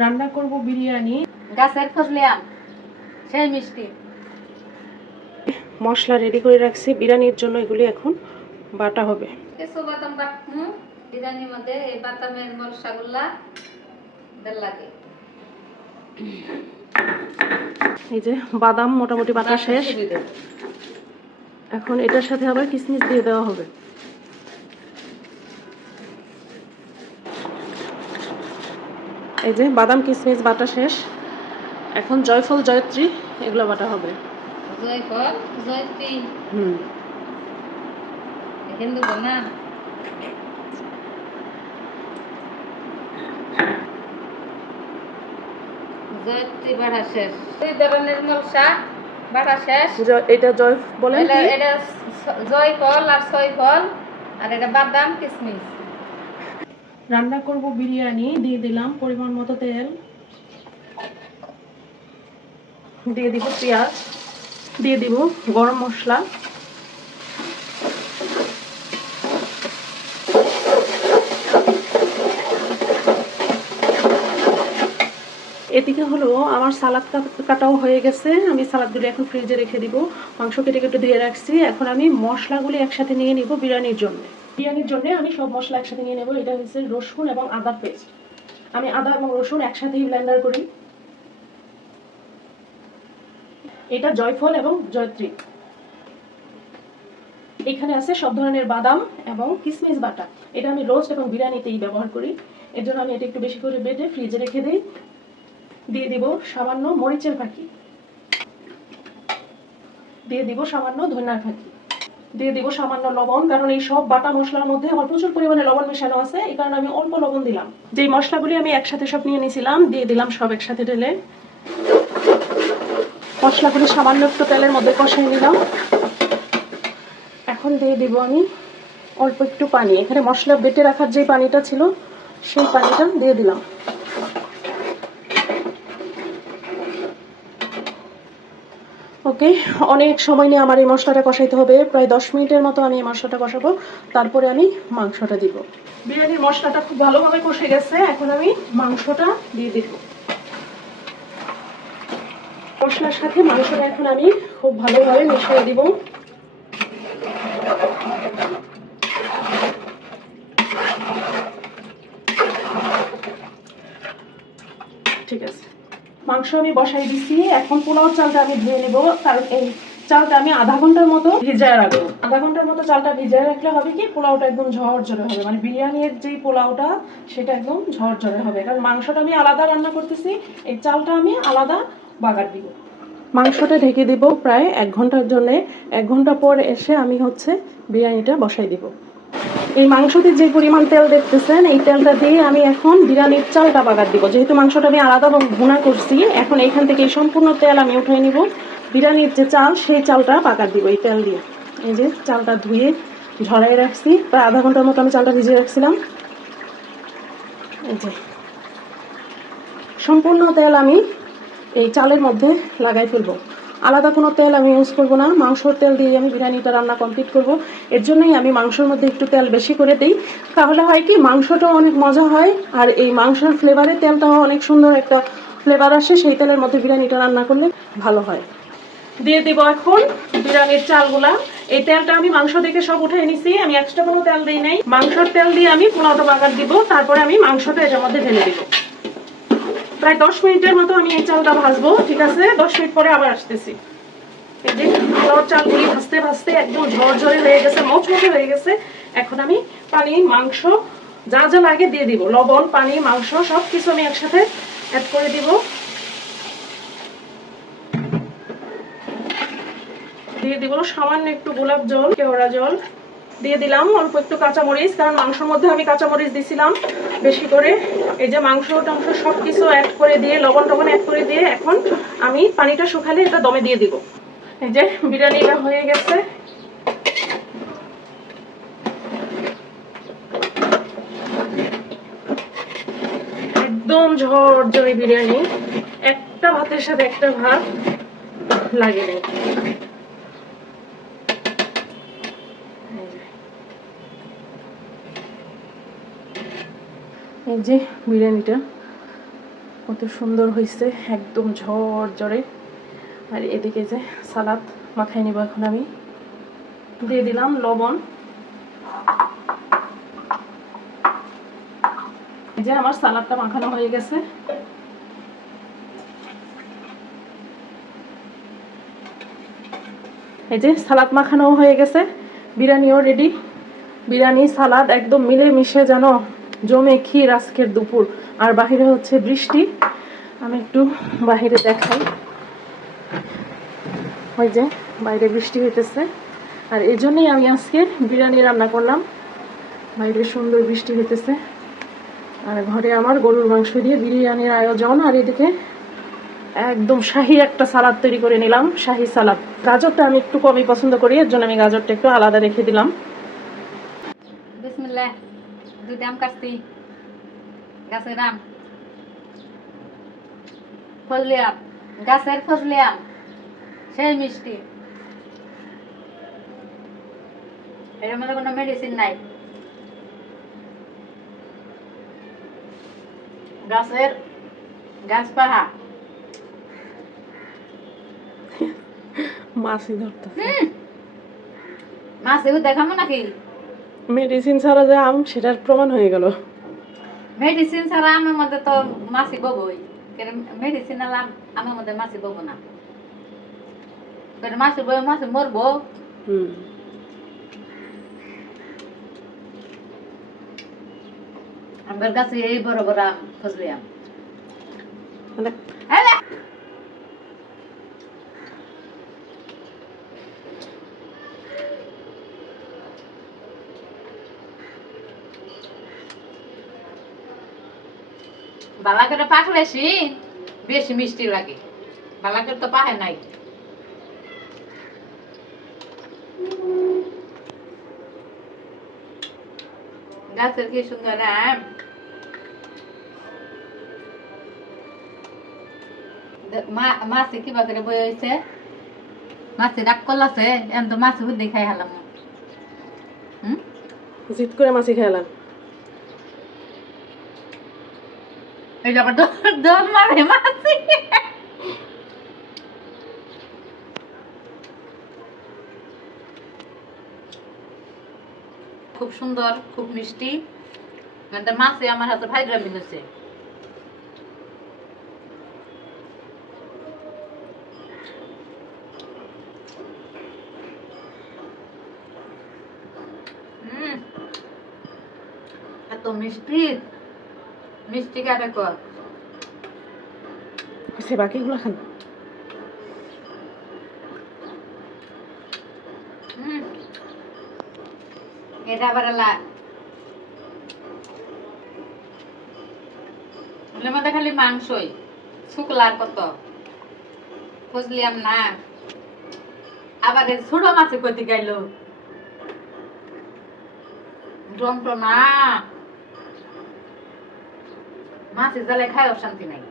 রান্না করব বিরিয়ানি। গাছের ফজলি আম সেই মিষ্টি। মশলা রেডি করে রাখছি বিরিয়ানির জন্য এগুলি এখন বাটা হবে। কিছু বাদাম বাটমু বিরিয়ানির মধ্যে এই বাদামের মশলাগুলা দেল লাগে। এই যে বাদাম মোটামুটি বাটা শেষ। এখন এটার সাথে আবার কিসমিস দিয়ে দেওয়া হবে। এই যে বাদাম কিশমিশ বাটা শেষ। এখন জয়ফল জয়ত্রী এগুলো বাটা হবে। জয়ফল জয়ত্রী। হুম। হিন্দু না জয়ত্রী বাড়া শেষ। দুই ধরনের বাড়া শেষ। এটা জয় বলেন এটা জয়ফল আর ছয়ফল আর এটা বাদাম কিশমিশ রান্না করব বিরিয়ানি, দিয়ে দিলাম পরিমাণ মতো তেল। দিয়ে দিব পেঁয়াজ, দিয়ে দিব গরম মশলা। এদিকে হলো আমার সালাদ কাটাও হয়ে গেছে। আমি সালাদগুলো এখন ফ্রিজে রেখে দিব। মাংস কেটে কেটে ধুয়ে রাখছি। এখন আমি মশলাগুলি একসাথে নিয়ে নিব বিরিয়ানির জন্য। বিরিয়ানির জন্য আমি সব মশলা একসাথে নিয়ে নেব। এটা হচ্ছে রসুন এবং আদা পেস্ট। আমি আদা এবং রসুন একসাথেই ব্লেন্ডার করি। এটা জয়ফল এবং জয়ত্রী। এখানে আছে সব ধরনের বাদাম এবং কিসমিস বাটা। এটা আমি রোস্ট এবং বিরিয়ানিতেই ব্যবহার করি। এর জন্য আমি এটা একটু বেশি করে বেটে ফ্রিজে রেখে দিই। দিয়ে দিব সামান্য মরিচের ফাঁকি। দিয়ে দিব সামান্য ধনিয়ার ফাঁকি। দিয়ে দিব সামান্য লবণ, কারণ এই সব বাটা মশলার মধ্যে আমার প্রচুর পরিমাণে লবণ মেশানো আছে, এই কারণে আমি অল্প লবণ দিলাম। যে মশলাগুলি আমি একসাথে সব নিয়ে নিয়েছিলাম, দিয়ে দিলাম সব একসাথে ঢেলে। মশলাগুলি সামান্য একটু তেলের মধ্যে কষিয়ে নিলাম। এখন দিয়ে দিব আমি অল্প একটু পানি। এখানে মশলা বেটে রাখার যে পানিটা ছিল, সেই পানিটা দিয়ে দিলাম। ওকে। অনেক সময় নিয়ে আমার এই মশলাটা কষাইতে হবে। প্রায় দশ মিনিটের মতো আমি এই মশলাটা কষাবো। তারপরে আমি মাংসটা দিব। বিরিয়ানির মশলাটা খুব ভালোভাবে কষে গেছে। এখন আমি মাংসটা দিয়ে দিব। মশলার সাথে মাংসটা এখন আমি খুব ভালোভাবে মিশিয়ে দিব। ঠিক আছে। মাংস আমি বসাই দিছি। এখন পোলাও চালটা আমি ধুয়ে নেব। কারণ এই চালটা আমি আধা ঘণ্টার মতো ভিজায় রাখব। আধা ঘণ্টার মতো চালটা ভিজায় রাখলে হবে কি, পোলাওটা একদম ঝরঝরে হবে। মানে বিরিয়ানির যেই পোলাওটা, সেটা একদম ঝরঝরে হবে। কারণ মাংসটা আমি আলাদা রান্না করতেছি, এই চালটা আমি আলাদা বাগার দিব। মাংসটা ঢেকে দিব প্রায় এক ঘণ্টার জন্য। এক ঘণ্টা পর এসে আমি হচ্ছে বিরিয়ানিটা বসাই দিব। এই মাংসতে যে পরিমাণ তেল দেখতেছেন, এই তেলটা দিয়ে আমি এখন বিরিয়ানির চালটা বাগার দিব। যেহেতু মাংসটা আমি আলাদা ভুনা করছি, এখন এখান থেকে এই সম্পূর্ণ তেল আমি উঠিয়ে নিব। বিরিয়ানির যে চাল, সেই চালটা বাগার দিব, এই তেল দিয়ে। এই যে চালটা ধুয়ে ঝরাই রাখছি। প্রায় আধা ঘণ্টার মতো আমি চালটা ভিজিয়ে রাখছিলাম। এই যে। সম্পূর্ণ তেল আমি এই চালের মধ্যে লাগাই ফেলব। আলাদা কোনো তেল আমি ইউজ করব না। মাংসর তেল দিয়ে আমি বিরিয়ানিটা রান্না কমপ্লিট করব। এর জন্যই আমি মাংসর মধ্যে একটু তেল বেশি করে দিই। তাহলে হয় কি মাংসটাও অনেক মজা হয়, আর এই মাংসের ফ্লেভারে তেলটাও অনেক সুন্দর একটা ফ্লেভার আসে, সেই তেলের মধ্যে বিরিয়ানিটা রান্না করলে ভালো হয়। দিয়ে দিব এখন বিরিয়ানির চালগুলা। এই তেলটা আমি মাংস থেকে সব উঠে নিছি, আমি এক্সট্রা কোনো তেল দিই নাই। মাংসর তেল দিয়ে আমি পোলাওটা বাগার দিব, তারপরে আমি মাংসটা এটার মধ্যে ঢেলে দিব। প্রায় দশ মিনিটের মতো আমি এই চালটা ভাজবো, ঠিক আছে? দশ মিনিট পরে আবার আসতেছি। চালগুলি একদম ঝরঝরে হয়ে গেছে, মচমচে হয়ে গেছে। এখন আমি পানি, মাংস, যা যা লাগে দিয়ে দিব। লবণ, পানি, মাংস সব কিছু আমি একসাথে অ্যাড করে দিব। দিয়ে দিব সামান্য একটু গোলাপ জল, কেওড়া জল। দিয়ে দিলাম। অল্প একটু কাঁচামরিচ, কারণ মাংসের মধ্যে আমি কাঁচামরিচ দিছিলাম বেশি করে। এই যে মাংস, টাংস সব কিছু অ্যাড করে দিয়ে, লবণ টবণ অ্যাড করে দিয়ে এখন আমি পানিটা শুকালে এটা দমে দিয়ে দিব। এই যে বিরিয়ানিটা হয়ে গেছে। একদম ঝরঝরে বিরিয়ানি। একটা ভাতের সাথে একটা ভাত লাগে নেই। এই যে বিরিয়ানিটা, কত সুন্দর হয়েছে, একদম ঝরঝরে। আর এদিকে যে সালাদ মাখাই নিব এখন আমি। দিয়ে দিলাম লবণ। এই যে আমার সালাদটা মাখানো হয়ে গেছে। এই যে সালাদ মাখানো হয়ে গেছে। বিরিয়ানিও রেডি বিরিয়ানি, সালাদ একদম মিলে মিশে যেন জমে ক্ষীর আজকের দুপুর। আর বাহিরে হচ্ছে বৃষ্টি। আমি একটু বাহিরে দেখাই। ওই যে, বাইরে বৃষ্টি হইতেছে। আর এই জন্যই আমি আজকে বিরিয়ানি রান্না করলাম। বাইরে সুন্দর বৃষ্টি হইতেছে। আর ঘরে আমার গরুর মাংস দিয়ে বিরিয়ানির আয়োজন। আর এদিকে একদম শাহি একটা সালাদ তৈরি করে নিলাম, শাহি সালাদ। গাজরটা আমি একটু কমই পছন্দ করি, এর জন্য আমি গাজরটা একটু আলাদা রেখে দিলাম। বিসমিল্লাহ। দুইটা আম কাটছি। গাছের আম। ফজলি আম। গাছের ফজলি আম। সেই মিষ্টি। এর মধ্যে কোনো মেডিসিন নাই। গাছের গাছপালা। মাছই ধরতে হুম। দেখাবো নাকি? মেডিসিন ছাড়া যে আম সেটার প্রমাণ হয়ে গেল। মেডিসিন ছাড়া আমের মধ্যে তো মাছি ববই। মেডিসিন আলাম আমের মধ্যে মাছি বব না। কেন মাছি বই মাছি মরবো। হুম। আমার কাছে এই বড় বড় আম ফজলি আম মানে আরে! বালা পাকলে সিন বেশি মিষ্টি লাগে। বালা তো পাহে নাই। গাছের কি সুন্দর আম মা- মাছে কিবা করে বই হয়েছে মাছে ডাক করলাছে এম তো মাছে বুদ্ধি খাই হালাম হুম? করে এই জায়গা দৌড় মারে মাছি খুব সুন্দর, খুব মিষ্টি। মাছে আমার হাতে ভাই গ্রামীণ হচ্ছে মিষ্টি। মিষ্টি কাটে কর সে বাকিগুলো খান। এটা আবার এর মধ্যে খালি মাংসই। শুকলার কত। বুঝলিয়াম না। আবার ছোট মাছে কতি গাইল যন্ত্রণা মাছের জালে খায়, অশান্তি নাই।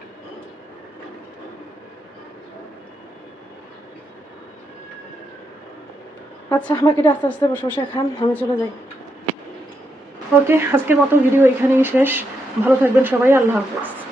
আচ্ছা আমাকে আস্তে আস্তে বসে বসে খান, আমি চলে যাই। ওকে, আজকের মতো ভিডিও এখানেই শেষ। ভালো থাকবেন সবাই, আল্লাহ হাফেজ।